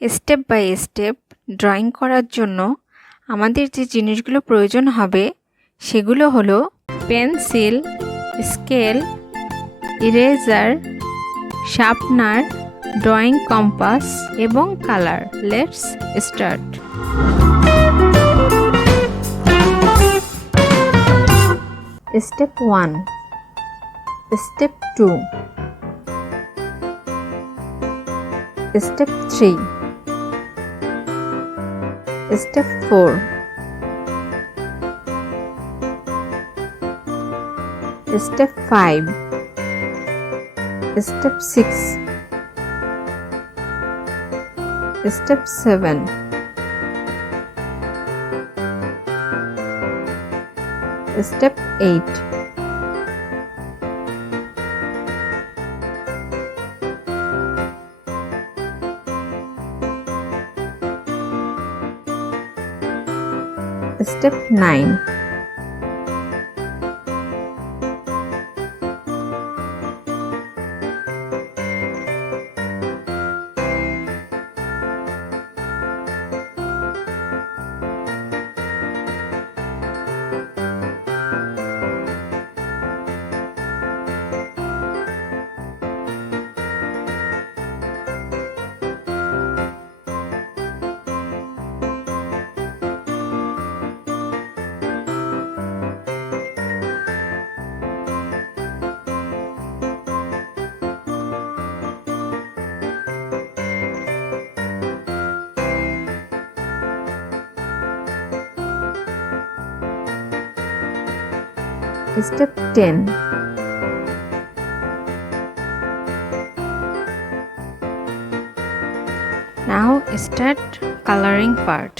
Step by step drawing করার জন্য আমাদের যে জিনিসগুলো প্রয়োজন হবে সেগুলো হলো pencil, scale, eraser, sharpener, drawing compass এবং colour. Let's start. Step 1, step 2, Step 3, Step 4, Step 5, Step 6, Step 7, Step 8, Step 9, Step 10, now start coloring part.